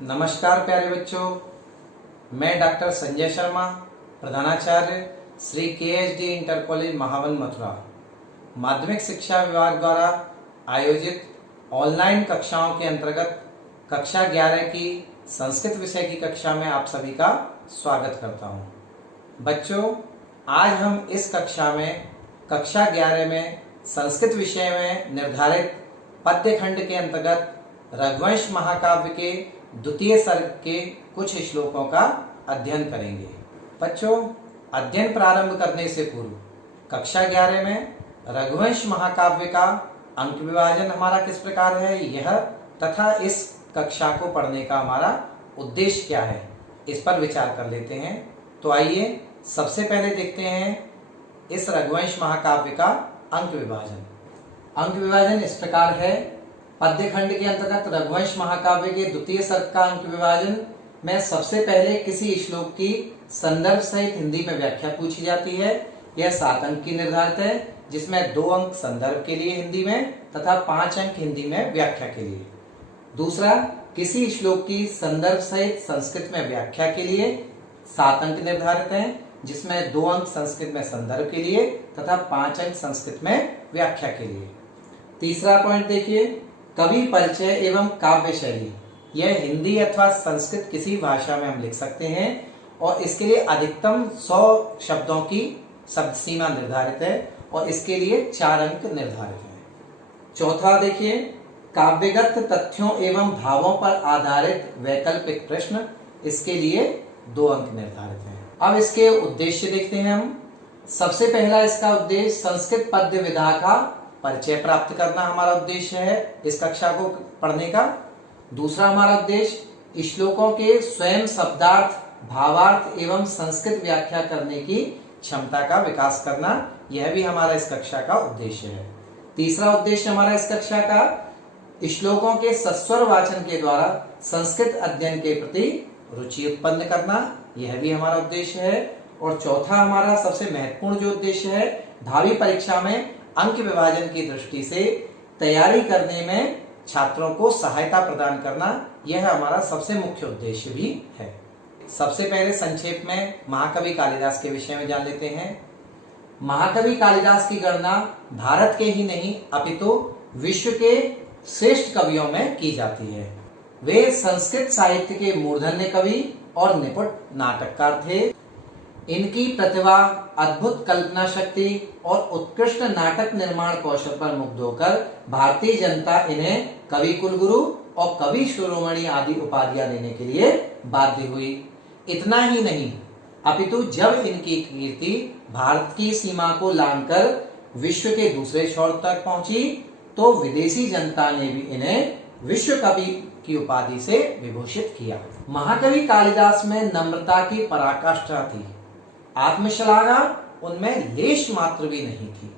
नमस्कार प्यारे बच्चों, मैं डॉक्टर संजय शर्मा, प्रधानाचार्य Shri KSD inter college Mahavan Mathura, माध्यमिक शिक्षा विभाग द्वारा आयोजित ऑनलाइन कक्षाओं के अंतर्गत कक्षा 11 की संस्कृत विषय की कक्षा में आप सभी का स्वागत करता हूं। बच्चों, आज हम इस कक्षा में कक्षा 11 में संस्कृत विषय में निर्धारित पद्य खंड के अंतर्गत रघुवंश महाकाव्य के द्वितीय सर्ग के कुछ श्लोकों का अध्ययन करेंगे। बच्चों, अध्ययन प्रारंभ करने से पूर्व कक्षा 11 में रघुवंश महाकाव्य का अंक विभाजन हमारा किस प्रकार है, यह तथा इस कक्षा को पढ़ने का हमारा उद्देश्य क्या है, इस पर विचार कर लेते हैं। तो आइए सबसे पहले देखते हैं इस रघुवंश महाकाव्य का अंक विभाजन। अंक विभाजन इस प्रकार है। पद्य खंड के अंतर्गत रघुवंश महाकाव्य के द्वितीय सर्ग का अंक विभाजन में सबसे पहले किसी श्लोक की संदर्भ सहित हिंदी में व्याख्या पूछी जाती है। यह 7 अंक की निर्धारित है, जिसमें 2 अंक संदर्भ के लिए हिंदी में तथा 5 अंक हिंदी में व्याख्या के लिए। दूसरा, किसी श्लोक की संदर्भ सहित संस्कृत में व्याख्या के लिए 7 अंक निर्धारित हैं, जिसमें 2 अंक संस्कृत में संदर्भ के लिए तथा 5 अंक संस्कृत में व्याख्या के लिए। तीसरा पॉइंट देखिए, कवि परिचय एवं काव्य शैली। यह हिंदी अथवा संस्कृत किसी भाषा में हम लिख सकते हैं और इसके लिए अधिकतम 100 शब्दों की शब्द सीमा निर्धारित है और इसके लिए 4 अंक निर्धारित हैं। चौथा देखिए, काव्यगत तथ्यों एवं भावों पर आधारित वैकल्पिक प्रश्न, इसके लिए 2 अंक निर्धारित हैं। अब इसके उद्देश्य देखते हैं हम। सबसे पहला इसका उद्देश्य संस्कृत पद्य विधा का परिचय प्राप्त करना हमारा उद्देश्य है इस कक्षा को पढ़ने का। दूसरा हमारा उद्देश्य श्लोकों के स्वयं शब्दार्थ, भावार्थ एवं संस्कृत व्याख्या करने की क्षमता का विकास करना, यह भी हमारा इस कक्षा का उद्देश्य है। तीसरा उद्देश्य हमारा इस कक्षा का श्लोकों के सस्वर वाचन के द्वारा संस्कृत अध्ययन के प्रति रुचि उत्पन्न करना, यह भी हमारा उद्देश्य है। और चौथा हमारा सबसे महत्वपूर्ण जो उद्देश्य है, भावी परीक्षा में अंक विभाजन की दृष्टि से तैयारी करने में छात्रों को सहायता प्रदान करना, यह हमारा सबसे मुख्य उद्देश्य भी है। सबसे पहले संक्षेप में महाकवि कालिदास के विषय में जान लेते हैं। महाकवि कालिदास की गणना भारत के ही नहीं अपितु विश्व के श्रेष्ठ कवियों में की जाती है। वे संस्कृत साहित्य के मूर्धन्य कवि और निपुण नाटककार थे। इनकी प्रतिभा, अद्भुत कल्पना शक्ति और उत्कृष्ट नाटक निर्माण कौशल पर मुग्ध होकर भारतीय जनता इन्हें कवि कुलगुरु और कवि शिरोमणि आदि उपाधियां देने के लिए बाध्य हुई। इतना ही नहीं, अपितु जब इनकी कीर्ति भारत की सीमा को लांघकर विश्व के दूसरे छोर तक पहुंची, तो विदेशी जनता ने भी इन्हें विश्व कवि की उपाधि से विभूषित किया। महाकवि कालिदास में नम्रता की पराकाष्ठा थी। आत्मश्लाघा उनमें लेश मात्र भी नहीं थी।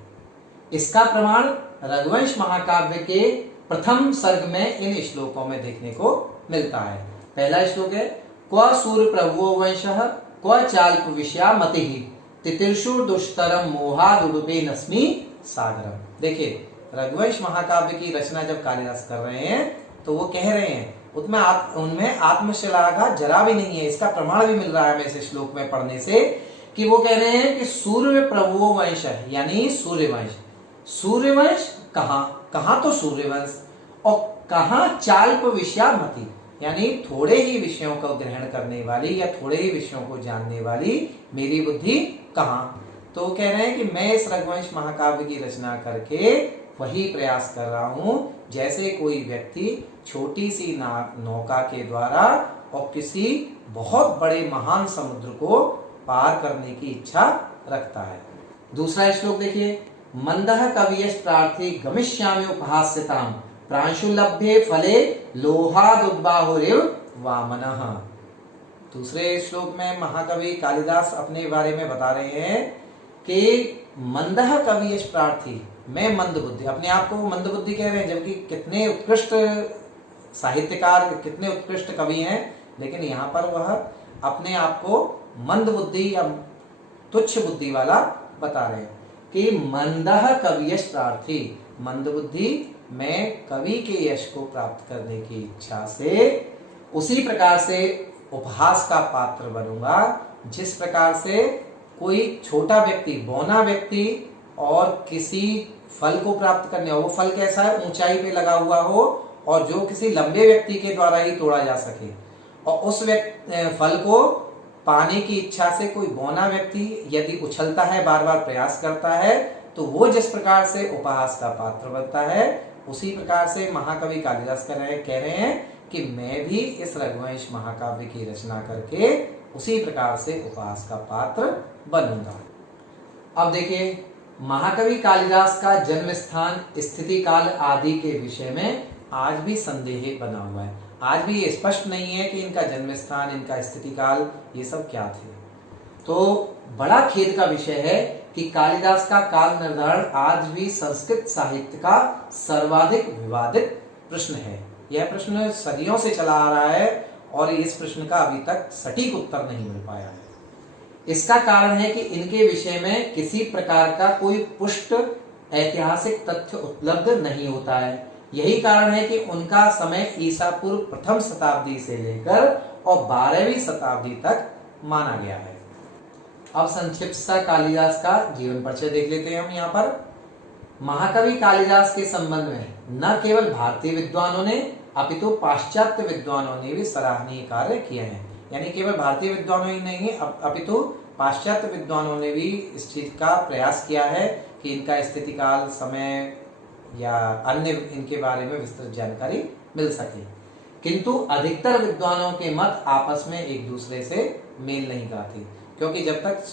इसका प्रमाण रघुवंश महाकाव्य के प्रथम सर्ग में इन श्लोकों में देखने को मिलता है। पहला श्लोक है, क्व सूर्य प्रभुवो वंशः क्व चाल्प विषया मतिः तितिर्षु दुष्तरम मोहादुडुपे नस्मि सागरम। देखिए, रघुवंश महाकाव्य की रचना जब कालिदास कर रहे हैं तो वो कह रहे हैं उनमें आत्मश्लाघा जरा भी नहीं है। इसका प्रमाण भी मिल रहा है हमें इस श्लोक में पढ़ने से कि वो कह रहे हैं कि सूर्य प्रभुवो वंश है, यानी सूर्यवंश। सूर्यवंश कहां तो सूर्यवंश, और कहां चाल्प विषयामति, यानी थोड़े ही विषयों को ग्रहण करने वाली या थोड़े ही विषयों को जानने वाली मेरी बुद्धि कहां। तो कह रहे हैं कि मैं इस रघुवंश महाकाव्य की रचना करके वही प्रयास कर रहा हूं जैसे कोई व्यक्ति छोटी सी नौका के द्वारा और किसी बहुत बड़े महान समुद्र को पार करने की इच्छा रखता है। दूसरा श्लोक देखिए, मंदः कवियश प्रार्थी गमिष्यामि उपहास्यताम प्रांशुलभ्ये फले लोहादुद्बाहुरिव वामनः। दूसरे श्लोक में महाकवि कालिदास अपने बारे में बता रहे हैं कि मंदः कवियश प्रार्थी, मैं मंद बुद्धि, अपने आप को मंद बुद्धि कह रहे हैं, जबकि कितने उत्कृष्ट साहित्यकार, कितने उत्कृष्ट कवि हैं, लेकिन यहाँ पर वह अपने आप को मंद बुद्धि या तुच्छ बुद्धि वाला बता रहे हैं कि मंदः कवियश प्रार्थी, मंद बुद्धि मैं कवि के यश को प्राप्त करने की इच्छा से उसी प्रकार से उपहास का पात्र बनूंगा। जिस प्रकार से कोई छोटा व्यक्ति, बौना व्यक्ति और किसी फल को प्राप्त करने हो, वो फल कैसा है, ऊंचाई पे लगा हुआ हो और जो किसी लंबे व्यक्ति के द्वारा ही तोड़ा जा सके, और उस फल को पाने की इच्छा से कोई बौना व्यक्ति यदि उछलता है, बार बार प्रयास करता है, तो वो जिस प्रकार से उपहास का पात्र बनता है, उसी प्रकार से महाकवि कालिदास कह रहे हैं कि मैं भी इस रघुवंश महाकाव्य की रचना करके उसी प्रकार से उपहास का पात्र बनूंगा। अब देखिए, महाकवि कालिदास का जन्म स्थान, स्थिति काल आदि के विषय में आज भी संदेह बना हुआ है। आज भी ये स्पष्ट नहीं है कि इनका जन्म स्थान, इनका स्थिति काल, ये सब क्या थे। तो बड़ा खेद का विषय है कि कालिदास का काल निर्धारण आज भी संस्कृत साहित्य का सर्वाधिक विवादित प्रश्न है। यह प्रश्न सदियों से चला आ रहा है और इस प्रश्न का अभी तक सटीक उत्तर नहीं मिल पाया है। इसका कारण है कि इनके विषय में किसी प्रकार का कोई पुष्ट ऐतिहासिक तथ्य उपलब्ध नहीं होता है। यही कारण है कि उनका समय ईसा पूर्व प्रथम शताब्दी से लेकर और 12वीं शताब्दी तक माना गया है। अब संक्षिप्त सा कालिदास का जीवन परिचय देख लेते हैं हम यहाँ पर। महाकवि कालिदास के संबंध में न केवल भारतीय विद्वानों ने अपितु पाश्चात्य विद्वानों ने भी सराहनीय कार्य किए हैं। यानी केवल भारतीय विद्वानों ही नहीं, अपितु पाश्चात्य विद्वानों ने भी इस चीज का प्रयास किया है कि इनका स्थिति काल, समय या अन्य इनके बारे में विस्तृत जानकारी मिल सके। किंतु अधिकतर विद्वानों के मत आपस में एक दूसरे से मेल नहीं खाते, क्योंकि जब तक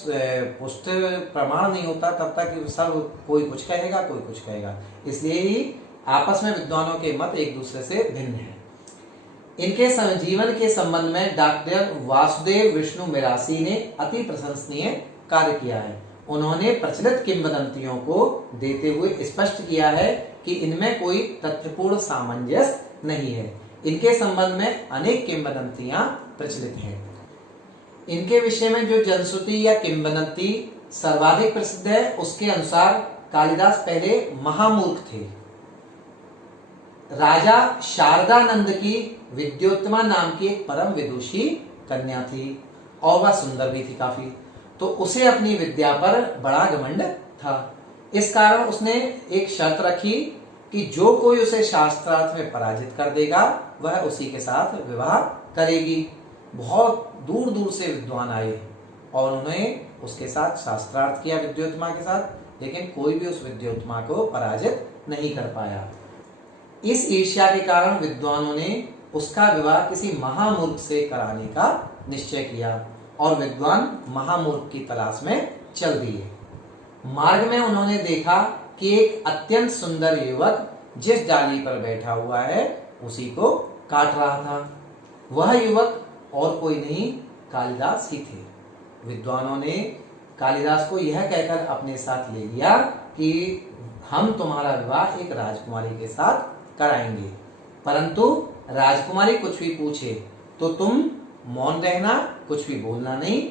पुष्ट प्रमाण नहीं होता तब तक सब कोई कुछ कहेगा, कोई कुछ कहेगा। इसलिए ही आपस में विद्वानों के मत एक दूसरे से भिन्न हैं। इनके जीवन के संबंध में डॉक्टर वासुदेव विष्णु मिरासी ने अति प्रशंसनीय कार्य किया है। उन्होंने प्रचलित किंवदंतियों को देते हुए स्पष्ट किया है कि इनमें कोई तथ्यपूर्ण सामंजस्य नहीं है। इनके संबंध में अनेक किंवदंतियां प्रचलित हैं। इनके विषय में जो जनश्रुति या किंवदंती सर्वाधिक प्रसिद्ध है, उसके अनुसार कालिदास पहले महामूर्ख थे। राजा शारदानंद की विद्योत्तमा नाम की एक परम विदुषी कन्या थी और वह सुंदर भी थी काफी। तो उसे अपनी विद्या पर बड़ा घमंड था। इस कारण उसने एक शर्त रखी कि जो कोई उसे शास्त्रार्थ में पराजित कर देगा वह उसी के साथ विवाह करेगी। बहुत दूर दूर से विद्वान आए और उन्होंने उसके साथ शास्त्रार्थ किया विद्योत्तमा के साथ, लेकिन कोई भी उस विद्योत्तमा को पराजित नहीं कर पाया। इस ईर्ष्या के कारण विद्वानों ने उसका विवाह किसी महामूर्ख से कराने का निश्चय किया और विद्वान महामूर्ख की तलाश में चल दिए। मार्ग में उन्होंने देखा कि एक अत्यंत सुंदर युवक जिस डाली पर बैठा हुआ है उसी को काट रहा था। वह युवक और कोई नहीं, कालिदास ही थे। विद्वानों ने कालिदास को यह कहकर अपने साथ ले लिया कि हम तुम्हारा विवाह एक राजकुमारी के साथ कराएंगे, परंतु राजकुमारी कुछ भी पूछे तो तुम मौन रहना, कुछ भी बोलना नहीं।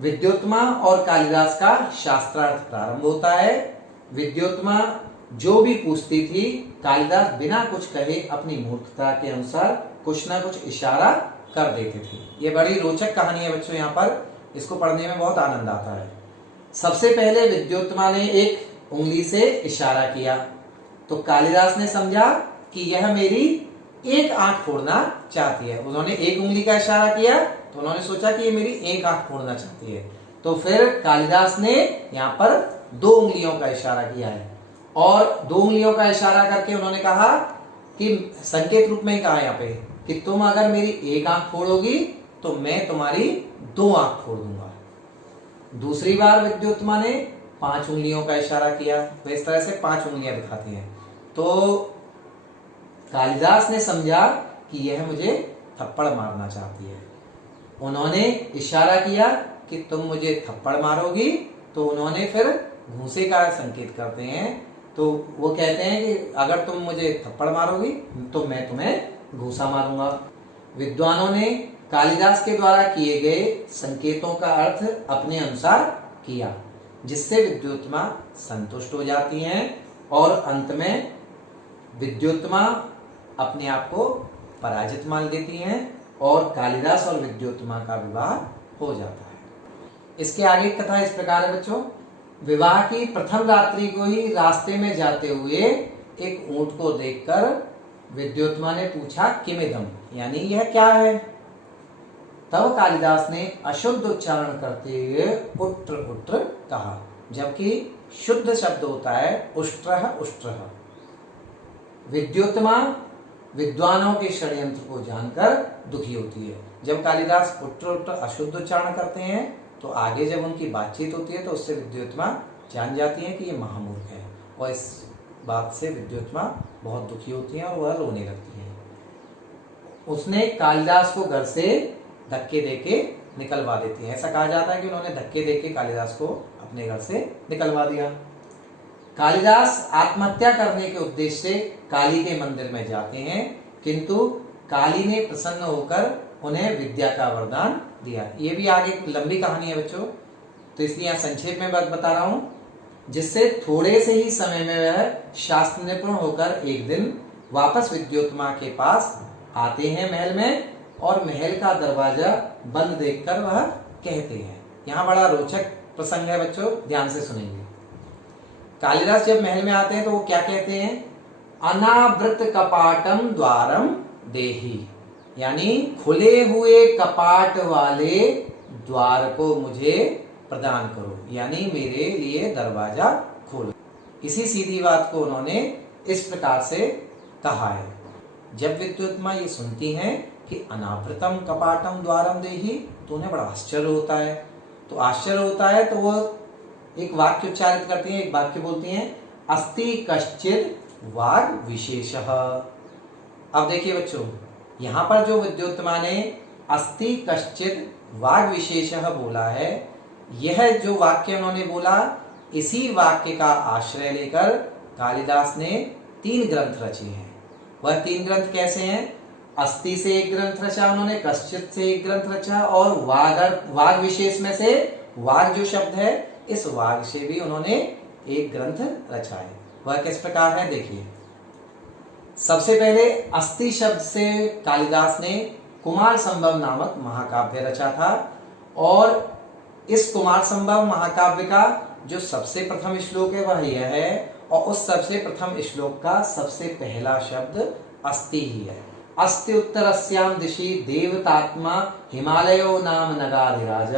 विद्योत्तमा और कालिदास का शास्त्रार्थ प्रारंभ होता है। विद्योत्तमा जो भी पूछती थी, कालिदास बिना कुछ कहे अपनी मूर्खता के अनुसार कुछ ना कुछ इशारा कर देते थे। ये बड़ी रोचक कहानी है बच्चों, यहाँ पर इसको पढ़ने में बहुत आनंद आता है। सबसे पहले विद्योत्तमा ने एक उंगली से इशारा किया तो कालिदास ने समझा कि यह मेरी एक आंख फोड़ना चाहती है। उन्होंने एक उंगली का इशारा किया तो उन्होंने सोचा कि ये मेरी एक आंख फोड़ना चाहती है। तो फिर कालिदास ने यहाँ पर 2 उंगलियों का इशारा किया है और 2 उंगलियों का इशारा करके उन्होंने कहा कि संकेत रूप में ही कहा यहाँ पे कि तुम अगर मेरी एक आंख फोड़ोगी तो मैं तुम्हारी 2 आंख फोड़ दूंगा। दूसरी बार विद्योत्तमा ने 5 उंगलियों का इशारा किया। तो इस तरह से 5 उंगलियां दिखाती हैं। तो कालिदास ने समझा कि यह मुझे थप्पड़ मारना चाहती है। उन्होंने इशारा किया कि तुम मुझे थप्पड़ मारोगी, तो उन्होंने फिर घूंसे का संकेत करते हैं। तो वो कहते हैं कि अगर तुम मुझे थप्पड़ मारोगी तो मैं तुम्हें घूंसा मारूंगा। विद्वानों ने कालिदास के द्वारा किए गए संकेतों का अर्थ अपने अनुसार किया, जिससे विद्योत्तमा संतुष्ट हो जाती हैं और अंत में विद्योत्तमा अपने आप को पराजित मान लेती हैं और कालिदास और विद्योत्तमा का विवाह हो जाता है। इसके आगे कथा इस प्रकार है बच्चों। विवाह की प्रथम रात्रि को ही रास्ते में जाते हुए एक ऊंट को देखकर विद्योत्तमा ने पूछा किमिदम, यानी यह क्या है। तब कालिदास ने अशुद्ध उच्चारण करते हुए उष्ट्र उष्ट्र कहा, जबकि शुद्ध शब्द होता है उष्ट्रः उष्ट्रः। विद्योत्तमा विद्वानों के षड्यंत्र को जानकर दुखी होती है। जब कालिदास उष्ट्र उष्ट्र अशुद्ध उच्चारण करते हैं तो आगे जब उनकी बातचीत होती है तो उससे विद्योत्तमा जान जाती है कि ये महामूर्ख है, और इस बात से विद्योत्तमा बहुत दुखी होती है और वह रोने लगती है। उसने कालिदास को घर से धक्के देके निकलवा देती है। ऐसा कहा जाता है कि उन्होंने धक्के देके कालिदास को अपने घर से निकलवा दिया। कालिदास आत्महत्या करने के उद्देश्य से काली के मंदिर में जाते हैं, किंतु काली ने प्रसन्न होकर उन्हें विद्या का वरदान दिया। ये भी आगे लंबी कहानी है बच्चों, तो इसलिए यहाँ संक्षेप में बता रहा हूं, जिससे थोड़े से ही समय में वह शास्त्र निपुण होकर एक दिन वापस विद्योत्तमा के पास आते हैं महल में, और महल का दरवाजा बंद देखकर वह कहते हैं। यहाँ बड़ा रोचक प्रसंग है बच्चों, ध्यान से सुनेंगे। कालिदास जब महल में आते हैं तो वो क्या कहते हैं, अनावृत कपाटम द्वारम देहि, यानी खुले हुए कपाट वाले द्वार को मुझे प्रदान करो, यानी मेरे लिए दरवाजा खोलो। इसी सीधी बात को उन्होंने इस प्रकार से कहा है। जब विद्योत्तमा ये सुनती हैं कि अनावृतम कपाटम द्वारम देहि, तो उन्हें बड़ा आश्चर्य होता है। तो आश्चर्य होता है तो वो एक वाक्य उच्चारित करती हैं, एक वाक्य बोलती हैं, अस्ति कश्चित् वाग विशेषः। अब देखिए बच्चों, यहाँ पर जो विद्योत्तमा ने अस्ति कश्चित् वाग विशेषः बोला है, यह जो वाक्य उन्होंने बोला, इसी वाक्य का आश्रय लेकर कालिदास ने 3 ग्रंथ रचे हैं। वह 3 ग्रंथ कैसे हैं, अस्ति से एक ग्रंथ रचा उन्होंने, कश्चित् से एक ग्रंथ रचा, और वाग विशेष में से वाग जो शब्द है, इस वाग से भी उन्होंने एक ग्रंथ रचा है। वह किस प्रकार है देखिए। सबसे पहले अस्ति शब्द से कालिदास ने कुमार संभव नामक महाकाव्य रचा था, और इस कुमार संभव महाकाव्य का जो सबसे प्रथम श्लोक है वह यह है, और उस सबसे प्रथम श्लोक का सबसे पहला शब्द अस्ति ही है। अस्ति उत्तरस्याम दिशि देवतात्मा हिमालयो नाम नगाधिराज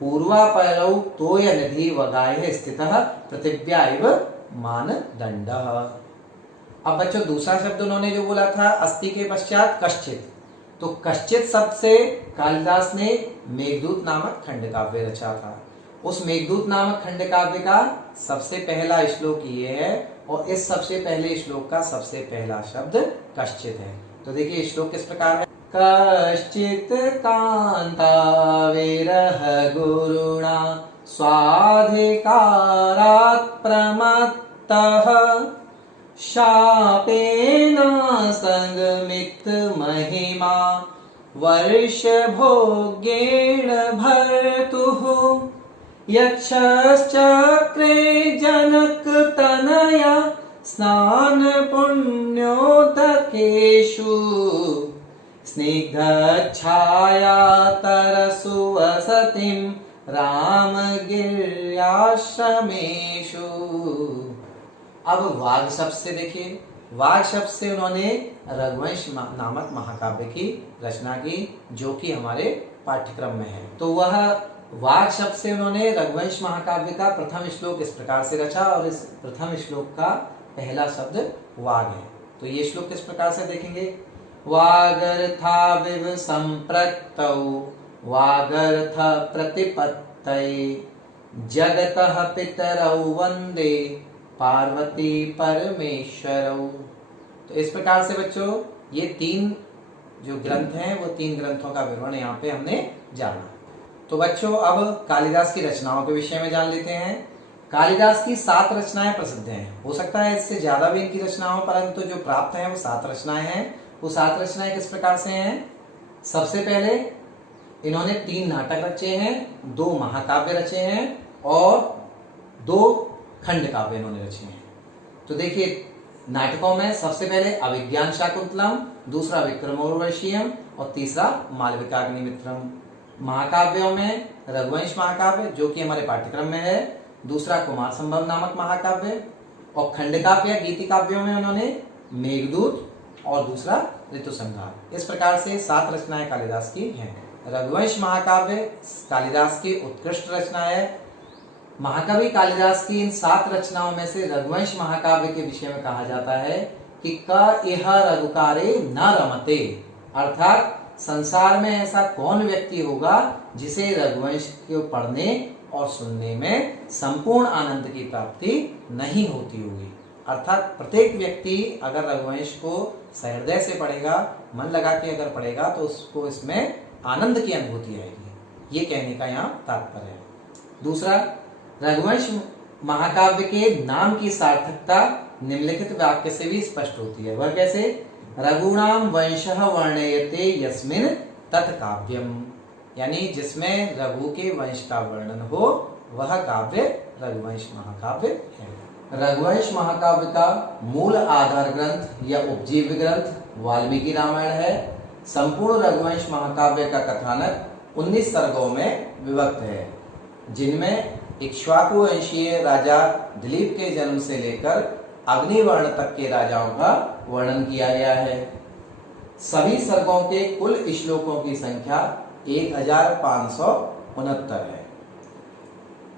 पूर्वापरौ तोय निधि वगाय स्थितः पृथिव्या इव मानदंडः। अब बच्चों दूसरा शब्द उन्होंने जो बोला था अस्ति के पश्चात कश्चित्, तो कश्चित् शब्द से कालिदास ने मेघदूत नामक खंड काव्य रचा था। उस मेघदूत नामक खंड काव्य का सबसे पहला श्लोक ये है, और इस सबसे पहले श्लोक का सबसे पहला शब्द कश्चित् है। तो देखिए श्लोक किस प्रकार है, कश्चित् कांता विरह गुरुणा स्वाधिकारात् प्रमत्तः शापेन संगमित महिमा वर्ष भोगेण भर्तुः यक्षश्चक्रे जनक तनया स्नान पुण्योदकेषु स्निग्धच्छाया तरसु वसतिं रामगिर्याश्रमेषु। अब वाग शब्द से देखिए, वाग शब्द से उन्होंने रघुवंश नामक महाकाव्य की रचना की, जो कि हमारे पाठ्यक्रम में है। तो वह वाग शब्द से उन्होंने रघुवंश महाकाव्य का प्रथम श्लोक इस प्रकार से रचा, और इस प्रथम श्लोक का पहला शब्द वाग है। तो ये श्लोक किस प्रकार से देखेंगे, वागर्था संप्रक्तौ वागर्थ प्रतिपत्तये जगतः पितरौ वंदे पार्वती परमेश्वरौ। तो इस प्रकार से बच्चों ये 3 जो ग्रंथ हैं वो 3 ग्रंथों का विवरण यहाँ पे हमने जाना। तो बच्चों अब कालिदास की रचनाओं के विषय में जान लेते हैं। कालिदास की 7 रचनाएं प्रसिद्ध हैं। हो सकता है इससे ज्यादा भी इनकी रचनाओं, परंतु जो प्राप्त हैं वो 7 रचनाएं हैं। वो 7 रचनाएं किस प्रकार से हैं, सबसे पहले इन्होंने 3 नाटक रचे हैं, 2 महाकाव्य रचे हैं, और 2 खंड काव्य इन्होंने रचे हैं। तो देखिए नाटकों में सबसे पहले अभिज्ञान शाकुंतलम दूसरा विक्रमोर्वशीयम और तीसरा मालविकाग्निमित्रम। महाकाव्यों में रघुवंश महाकाव्य जो कि हमारे पाठ्यक्रम में है, दूसरा कुमार संभव नामक महाकाव्य, और खंडकाव्य या गीति काव्यों में उन्होंने मेघदूत और दूसरा ऋतुसंहार। इस प्रकार से 7 रचनाएं कालिदास की हैं। रघुवंश महाकाव्य कालिदास की उत्कृष्ट रचना है। महाकवि कालिदास की इन 7 रचनाओं में से रघुवंश महाकाव्य के विषय में कहा जाता है कि क इह रघुकारे न रमते, अर्थात संसार में ऐसा कौन व्यक्ति होगा जिसे रघुवंश को पढ़ने और सुनने में संपूर्ण आनंद की प्राप्ति नहीं होती होगी। अर्थात प्रत्येक व्यक्ति अगर रघुवंश को सहृदय से पढ़ेगा, मन लगा के अगर पढ़ेगा तो उसको इसमें आनंद की अनुभूति आएगी, ये कहने का यहाँ तात्पर्य है। दूसरा, रघुवंश महाकाव्य के नाम की सार्थकता निम्नलिखित वाक्य से भी स्पष्ट होती है। वह कैसे? रघुणाम वंशः वर्णयते यस्मिन् तत्काव्यम, यानी जिसमें रघु के वंश का वर्णन हो वह काव्य रघुवंश महाकाव्य है। रघुवंश महाकाव्य का मूल आधार ग्रंथ या उपजीव्य ग्रंथ वाल्मीकि रामायण है। संपूर्ण रघुवंश महाकाव्य का कथानक 19 सर्गों में विभक्त है, जिनमें इक्ष्वाकु वंशीय राजा दिलीप के जन्म से लेकर अग्निवर्ण तक के राजाओं का वर्णन किया गया है। सभी सर्गों के कुल श्लोकों की संख्या 1569 है।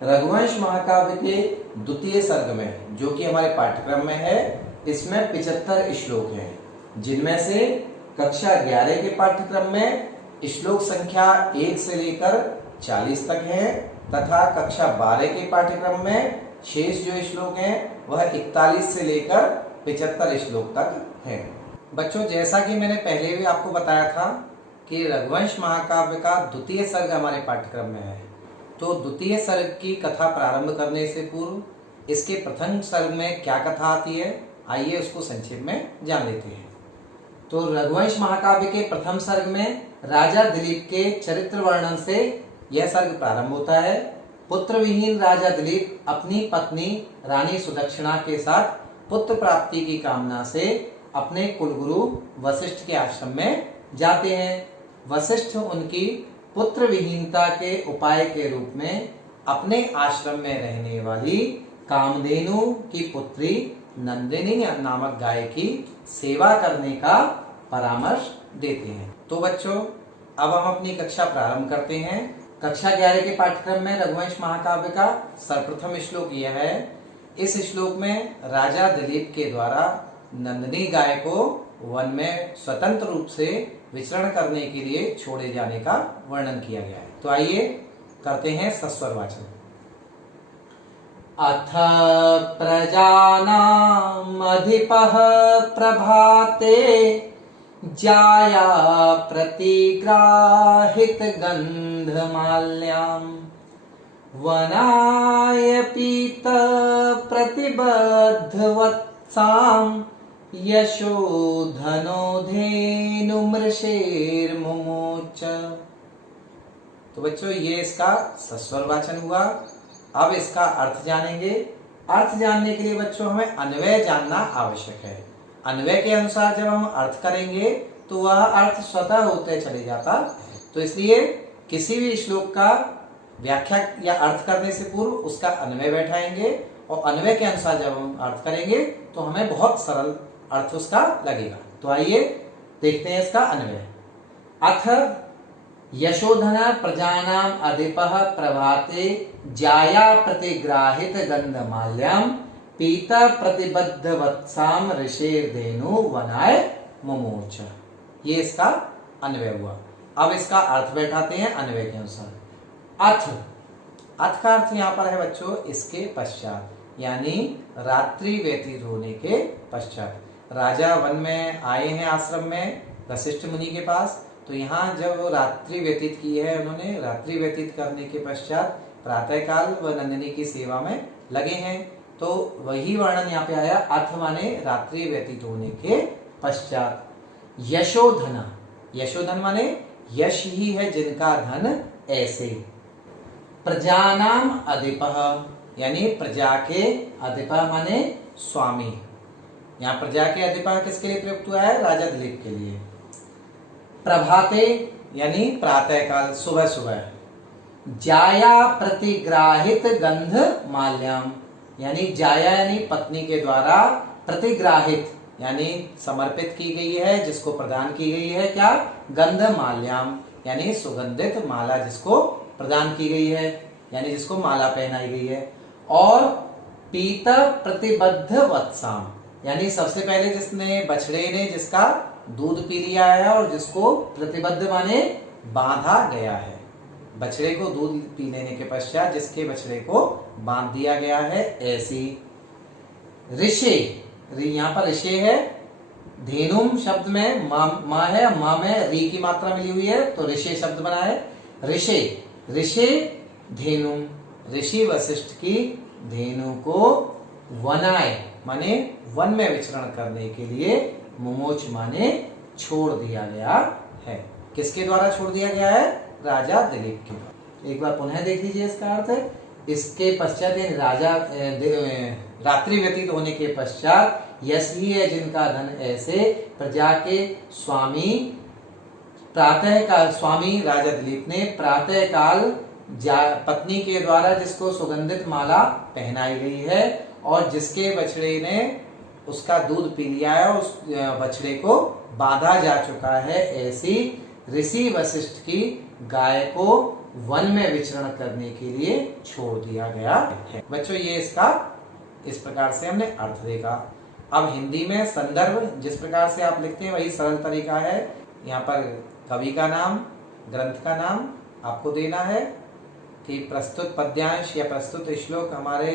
रघुवंश महाकाव्य के द्वितीय सर्ग में, जो कि हमारे पाठ्यक्रम में है, इसमें 75 श्लोक हैं, जिनमें से कक्षा 11 के पाठ्यक्रम में श्लोक संख्या 1 से लेकर 40 तक है, तथा कक्षा 12 के पाठ्यक्रम में शेष जो श्लोक हैं वह 41 से लेकर 75 श्लोक तक है। बच्चों, जैसा कि मैंने पहले भी आपको बताया था कि रघुवंश महाकाव्य का द्वितीय सर्ग हमारे पाठ्यक्रम में है, तो द्वितीय सर्ग की कथा प्रारंभ करने से पूर्व इसके प्रथम सर्ग में क्या कथा आती है, आइए उसको संक्षेप में जान लेते हैं। तो रघुवंश महाकाव्य के प्रथम सर्ग में राजा दिलीप के चरित्र वर्णन से यह सर्ग प्रारंभ होता है। पुत्र विहीन राजा दिलीप अपनी पत्नी रानी सुदक्षिणा के साथ पुत्र प्राप्ति की कामना से अपने कुलगुरु वशिष्ठ के आश्रम में जाते हैं। वशिष्ठ उनकी पुत्र विहीनता के उपाय के रूप में अपने आश्रम में रहने वाली कामधेनु की पुत्री नंदिनी नामक गाय की सेवा करने का परामर्श देते हैं। तो बच्चों, अब हम अपनी कक्षा प्रारंभ करते हैं। कक्षा 11 के पाठ्यक्रम में रघुवंश महाकाव्य का सर्वप्रथम श्लोक यह है। इस श्लोक में राजा दिलीप के द्वारा नंदिनी गाय को वन में स्वतंत्र रूप से विचरण करने के लिए छोड़े जाने का वर्णन किया गया है। तो आइए करते हैं सस्वर वाचन। अथ प्रजानाम् अधिपः प्रभाते जाया प्रतिग्राहित गंधमाल्याम् वनाय पीत प्रतिबद्धवत्साम् यशोधनो धेनुमृषेर्मुमोच। तो बच्चों, ये इसका सस्वर वाचन हुआ। अब इसका अर्थ जानेंगे। अर्थ जानने के लिए बच्चों हमें अन्वय जानना आवश्यक है। अन्वय के अनुसार जब हम अर्थ करेंगे तो वह अर्थ स्वतः होते चले जाता है। तो इसलिए किसी भी श्लोक का व्याख्या या अर्थ करने से पूर्व उसका अन्वय बैठाएंगे, और अन्वय के अनुसार जब हम अर्थ करेंगे तो हमें बहुत सरल अर्थ उसका लगेगा। तो आइए देखते हैं इसका अन्वय। अथ यशोधना प्रजानाम अधिपः प्रभाते जाया प्रतिग्राहित गंधमाल्यम पीत प्रतिबद्ध वत्साम ऋषेर्धेनु वनाय मुमोच। ये इसका अन्वय हुआ। अब इसका अर्थ बैठाते हैं अन्वय के अनुसार। अथ का अर्थ यहाँ पर है बच्चों इसके पश्चात, यानी रात्रि व्यतीत होने के पश्चात। राजा वन में आए हैं आश्रम में वशिष्ठ मुनि के पास, तो यहाँ जब वो रात्रि व्यतीत की है उन्होंने, रात्रि व्यतीत करने के पश्चात प्रातःकाल व नंदिनी की सेवा में लगे हैं, तो वही वर्णन यहाँ पे आया। अथ माने रात्रि व्यतीत होने के पश्चात। यशोधना, यशोधन माने यश ही है जिनका धन ऐसे। प्रजानाम अधिपः, यानी प्रजा के अधिपः माने स्वामी। यहाँ प्रजा के अधिपः किसके लिए प्रयुक्त हुआ है? राजा दिलीप के लिए। प्रभाते यानी प्रातः काल, सुबह सुबह। जाया प्रतिग्राहित गंध माल्याम, यानी जाया यानी पत्नी के द्वारा, प्रतिग्राहित यानी समर्पित की गई है, जिसको प्रदान की गई है क्या? गंध माल्याम, यानी सुगंधित माला जिसको प्रदान की गई है, यानी जिसको माला पहनाई गई है। और पीत प्रतिबद्ध वत्साम, यानी सबसे पहले जिसने, बछड़े ने जिसका दूध पी लिया है और जिसको प्रतिबद्ध माने बांधा गया है। बछड़े को दूध पी लेने के पश्चात जिसके बछड़े को बांध दिया गया है, ऐसी। ऋषि, यहाँ पर ऋषि है, धेनुम शब्द में माँ है, माँ में री की मात्रा मिली हुई है तो ऋषि शब्द बना है। ऋषि, ऋषि धेनुम, ऋषि वशिष्ठ की धेनु को वनाए माने वन में विचरण करने के लिए, मुमोच माने छोड़ दिया गया है। किसके द्वारा छोड़ दिया गया है? राजा दिलीप के द्वारा। एक बार पुनः देख लीजिए इसका अर्थ। इसके पश्चात राजा रात्रि व्यतीत होने के पश्चात यश ही है जिनका धन ऐसे, प्रजा के स्वामी प्रातः काल, स्वामी राजा दिलीप ने प्रातः काल पत्नी के द्वारा जिसको सुगंधित माला पहनाई गई है और जिसके बछड़े ने उसका दूध पी लिया है, उस बछड़े को बांधा जा चुका है, ऐसी ऋषि वशिष्ठ की गाय को वन में विचरण करने के लिए छोड़ दिया गया है। बच्चों ये इसका इस प्रकार से हमने अर्थ देखा। अब हिंदी में संदर्भ जिस प्रकार से आप लिखते हैं वही सरल तरीका है। यहाँ पर कवि का नाम, ग्रंथ का नाम आपको देना है कि प्रस्तुत पद्यांश या प्रस्तुत श्लोक हमारे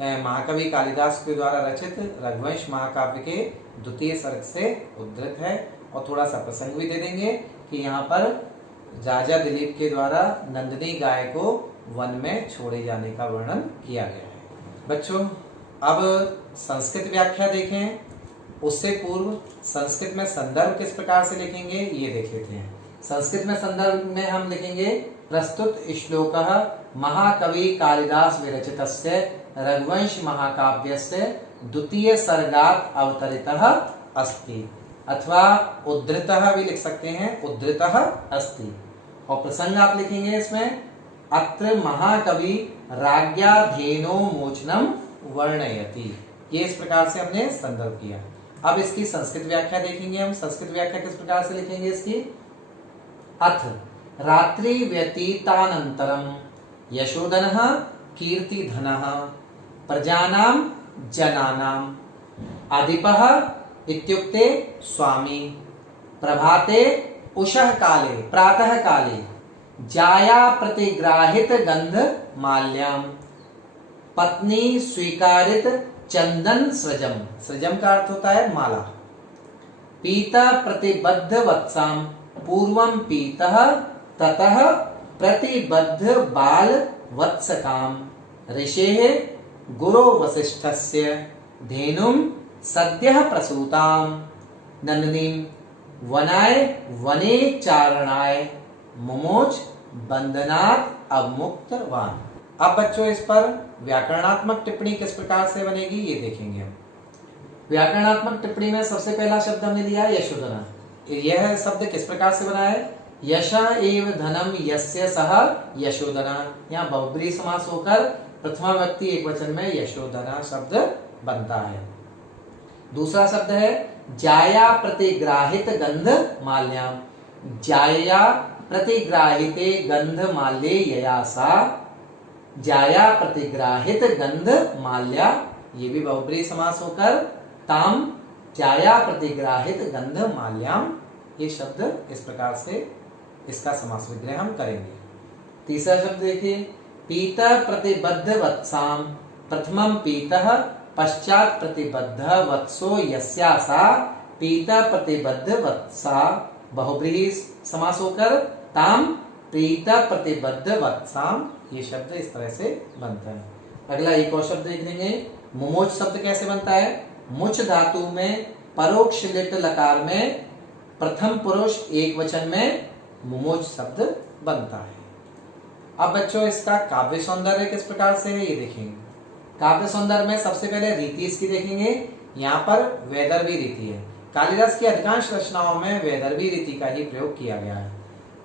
महाकवि कालिदास के द्वारा रचित रघुवंश महाकाव्य के द्वितीय सर्ग से उद्धृत है। और थोड़ा सा प्रसंग भी दे देंगे कि यहाँ पर राजा दिलीप के द्वारा नंदिनी गाय को वन में छोड़े जाने का वर्णन किया गया है। बच्चों अब संस्कृत व्याख्या देखें, उससे पूर्व संस्कृत में संदर्भ किस प्रकार से लिखेंगे ये देख लेते हैं। संस्कृत में संदर्भ में हम लिखेंगे प्रस्तुत श्लोकः महाकवि कालिदास विरचितस्य रघुवंश महाकाव्यस्य द्वितीय सर्गात् अवतरितः अस्ति, अथवा उद्धृतः भी लिख सकते हैं, उद्धृतः अस्ति। और प्रसंग आप लिखेंगे इसमें अत्र महाकवि राज्ञा धेनो मोचनम वर्णयति। ये इस प्रकार से हमने संदर्भ किया। अब इसकी संस्कृत व्याख्या देखेंगे हम। संस्कृत व्याख्या किस प्रकार से लिखेंगे इसकी? अथ रात्रि व्यतीतानंतरम यशोदनः कीर्तिधनः प्रजानां जनानां अधिपः इत्युक्ते स्वामी प्रभाते उषः काले प्रातः काले जाया प्रतिग्राहित गंध माल्याम पत्नी स्वीकारित चंदन सृजम, सृजम का अर्थ होता है माला। पीता प्रतिबद्ध वत्साम पूर्वम पीतः ततः प्रतिबद्ध बाल वत्सकाम ऋषेः गुरो वसिष्ठस्य धेनुम सद्यः प्रसूताम नंदिनीम वनाय वने चारणाय मुमोच बंधनात् अवमुक्तवान। अब बच्चों इस पर व्याकरणात्मक टिप्पणी किस प्रकार से बनेगी ये देखेंगे हम। व्याकरणात्मक टिप्पणी में सबसे पहला शब्द हमने लिया यशोधना। यह शब्द किस प्रकार से बना है? यशा एव धनम यस्य सह यशोधना। यहाँ बहुब्रीहि समास होकर प्रथमा व्यक्ति एकवचन में यशोधना शब्द बनता है। दूसरा शब्द है जाया प्रतिग्राहित गंध माल्याम। जाया प्रतिग्राहिते गंध माल्ये ययासा, जाया प्रतिग्राहित गंध माल्या, ये भी बहुब्रीहि समास होकर ताम जाया प्रतिग्राहित गंध माल्याम, ये शब्द इस प्रकार से इसका समास विग्रह हम करेंगे। तीसरा शब्द देखिए पीत प्रतिबद्ध वत्साम। प्रथमम पीतः पश्चात प्रतिबद्ध वत्सो यस्यासा पीत प्रतिबद्ध वत्सा, बहुब्रीहि समास होकर ताम प्रीत प्रतिबद्ध वत्साम, ये शब्द इस तरह से बनता है। अगला एक और शब्द देख लेंगे। मुमोच शब्द कैसे बनता है? मुच धातु में परोक्ष लिट लकार में प्रथम पुरुष एक वचन में मुमोच शब्द बनता है। अब बच्चों इसका काव्य सौंदर्य किस प्रकार से है ये देखेंगे। काव्य सौंदर्य में सबसे पहले रीति इसकी देखेंगे। यहाँ पर वैदर्भी रीति है। कालिदास की अधिकांश रचनाओं में वैदर्भी रीति का ही प्रयोग किया गया है।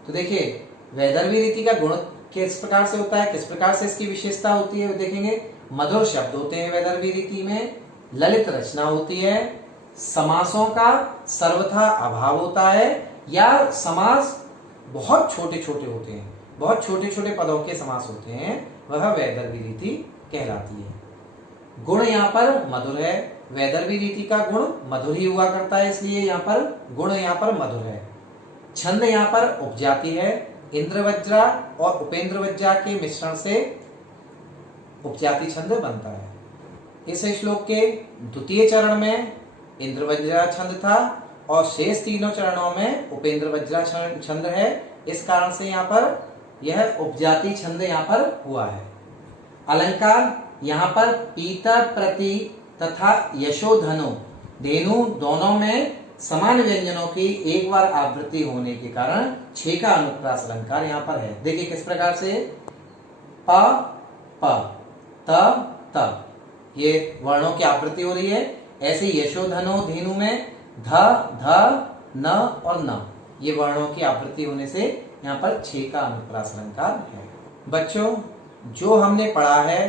तो देखिए वैदर्भी रीति का गुण किस प्रकार से होता है, किस प्रकार से इसकी विशेषता होती है, देखेंगे। मधुर शब्द होते हैं वैदर्भी रीति में, ललित रचना होती है, समासों का सर्वथा अभाव होता है या समास बहुत छोटे छोटे होते हैं, बहुत छोटे छोटे पदों के समास होते हैं, वह वैदर्भी रीति कहलाती है। गुण यहाँ पर मधुर है, वैदर्भी रीति का गुण मधुर ही हुआ करता है, इसलिए यहाँ पर गुण यहाँ पर मधुर है। छंद यहाँ पर उपजाति है, इंद्रवज्रा और उपेंद्रवज्रा के मिश्रण से उपजाति छंद बनता है। इस श्लोक के द्वितीय चरण में इंद्रवज्रा छंद था और शेष तीनों चरणों में उपेंद्रवज्रा छंद है। इस कारण से यहाँ पर यह उपजाति छंद यहाँ पर हुआ है। अलंकार यहाँ पर पीता प्रति तथा यशोधनो धेनु दोनों में समान व्यंजनों की एक बार आवृत्ति होने के कारण छह का अनुप्रास अलंकार यहाँ पर है। देखिए किस प्रकार से प प त त ये वर्णों की आवृत्ति हो रही है। ऐसे यशोधनो धेनु में ध ध न और न ये वर्णों की आवृत्ति होने से यहाँ पर छह का अनुप्रास अलंकार है। बच्चों जो हमने पढ़ा है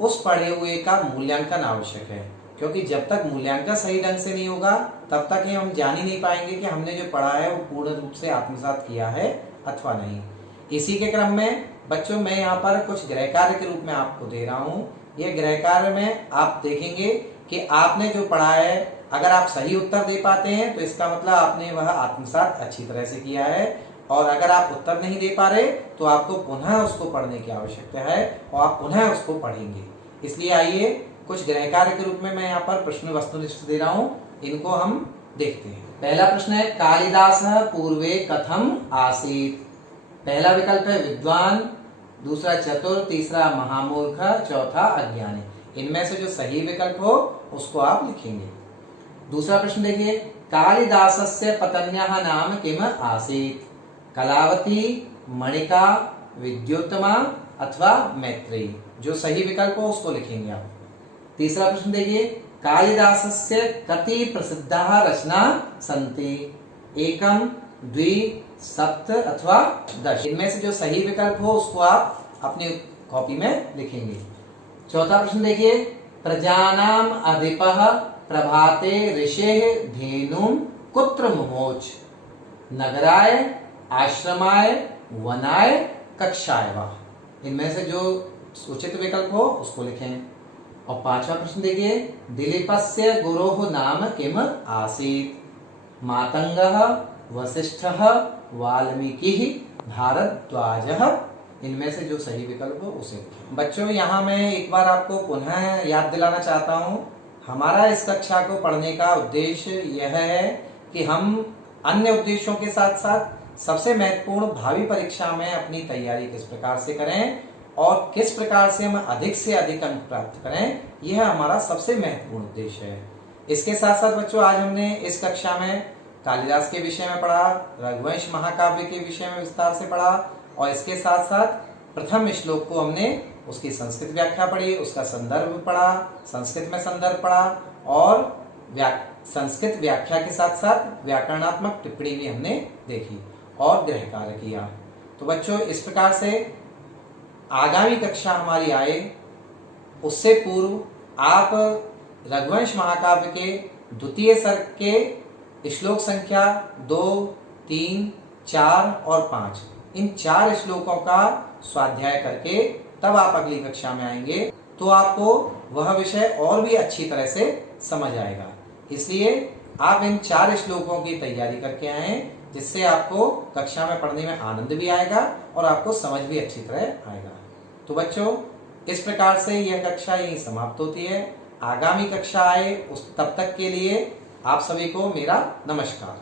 उस पढ़े हुए का मूल्यांकन आवश्यक है, क्योंकि जब तक मूल्यांकन सही ढंग से नहीं होगा तब तक ही हम जान ही नहीं पाएंगे कि हमने जो पढ़ा है वो पूर्ण रूप से आत्मसात किया है अथवा नहीं। इसी के क्रम में बच्चों मैं यहाँ पर कुछ गृह कार्य के रूप में आपको दे रहा हूँ। ये गृह कार्य में आप देखेंगे कि आपने जो पढ़ा है अगर आप सही उत्तर दे पाते हैं तो इसका मतलब आपने वह आत्मसात अच्छी तरह से किया है, और अगर आप उत्तर नहीं दे पा रहे तो आपको पुनः उसको पढ़ने की आवश्यकता है और आप पुनः उसको पढ़ेंगे। इसलिए आइए कुछ गृह कार्य के रूप में मैं यहाँ पर प्रश्न वस्तुनिष्ठ दे रहा हूँ, इनको हम देखते हैं। पहला प्रश्न है कालिदास पूर्वे कथम आसीत। पहला विकल्प है विद्वान, दूसरा चतुर, तीसरा महामूर्ख, चौथा अज्ञानी। इनमें से जो सही विकल्प हो उसको आप लिखेंगे। दूसरा प्रश्न देखिए कालिदासस्य पत्न्याः नाम किम आसीत। कलावती, मणिका, विद्युत्तमा अथवा मैत्रेयी। जो सही विकल्प हो उसको लिखेंगे आप। तीसरा प्रश्न देखिए कालिदासस्य कति प्रसिद्धाः रचना सन्ति। एकम, द्वि, सप्त अथवा 10। इनमें से जो सही विकल्प हो उसको आप अपनी कॉपी में लिखेंगे। चौथा प्रश्न देखिए प्रजानाम अधिपः प्रभाते ऋषेः धेनुं कुत्र मुमोच। नगराय, आश्रमाय, वनाय, कक्षाय वा। इनमें से जो उचित विकल्प हो उसको लिखें। और पांचवा प्रश्न देखिए दिलीपस्य गुरोः नाम किम आसीत। मातंगः, वसिष्ठः, वाल्मीकिः, भारद्वाजः। इनमें से जो सही विकल्प हो उसे लिखें। बच्चों यहाँ मैं एक बार आपको पुनः याद दिलाना चाहता हूँ, हमारा इस कक्षा को पढ़ने का उद्देश्य यह है कि हम अन्य उद्देश्यों के साथ साथ सबसे महत्वपूर्ण भावी परीक्षा में अपनी तैयारी किस प्रकार से करें और किस प्रकार से हम अधिक से अधिक अंक प्राप्त करें, यह हमारा सबसे महत्वपूर्ण उद्देश्य है। इसके साथ साथ बच्चों आज हमने इस कक्षा में कालिदास के विषय में पढ़ा, रघुवंश महाकाव्य के विषय में विस्तार से पढ़ा, और इसके साथ साथ प्रथम श्लोक को हमने उसकी संस्कृत व्याख्या पढ़ी, उसका संदर्भ पढ़ा, संस्कृत में संदर्भ पढ़ा, और संस्कृत व्याख्या के साथ साथ व्याकरणात्मक टिप्पणी भी हमने देखी और गृह कार्य किया। तो बच्चों इस प्रकार से आगामी कक्षा हमारी आए उससे पूर्व आप रघुवंश महाकाव्य के द्वितीय सर्ग के श्लोक संख्या 2, 3, 4 और 5 इन 4 श्लोकों का स्वाध्याय करके तब आप अगली कक्षा में आएंगे तो आपको वह विषय और भी अच्छी तरह से समझ आएगा। इसलिए आप इन 4 श्लोकों की तैयारी करके आए, जिससे आपको कक्षा में पढ़ने में आनंद भी आएगा और आपको समझ भी अच्छी तरह आएगा। तो बच्चों इस प्रकार से यह कक्षा यहीं समाप्त होती है। आगामी कक्षा आए उस तब तक के लिए आप सभी को मेरा नमस्कार।